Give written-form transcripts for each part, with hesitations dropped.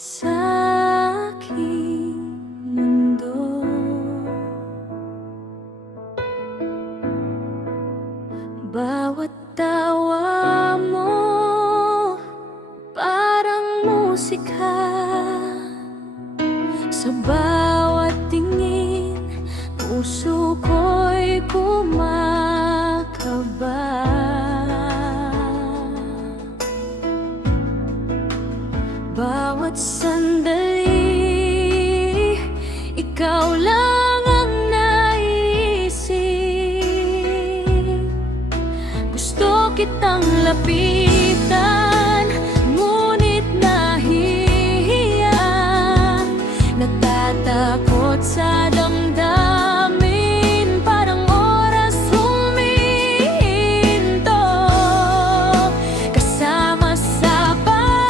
sa aking mundo. Bawat tawa mo parang musika, sa bawat tingin puso ko'y kumakaba. Bawat sandali, ikaw lang ang naisip. Gusto kitang lapitan, ngunit nahihiya. Natatakot sa damdamin, parang oras humihinto. Kasama sa panaginip,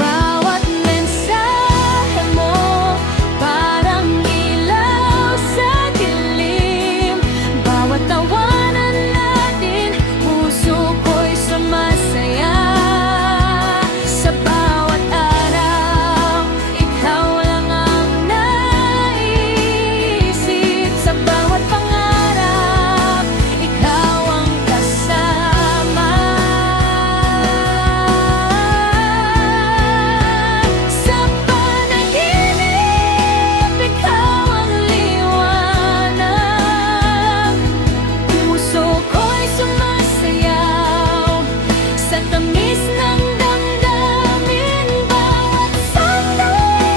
bawat mensahe mo parang ilaw sa dilim. Bawat tawanan natin, puso ko'y sumasaya. Sa bawat araw, ikaw lang ang naisip. Sa bawat pangarap, ikaw ang kasama. Sa panaginip, ikaw ang liwanag. Puso ko'y sumasayaw sa tamis ng damdamin. Bawat sandali,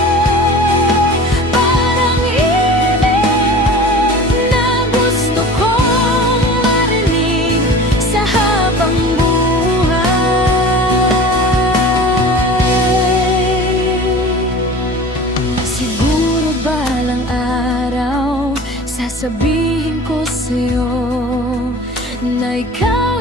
parang inip na gusto kong marinig sa habang buhay. Siguro balang araw, sasabihin ko sa'yo na ikaw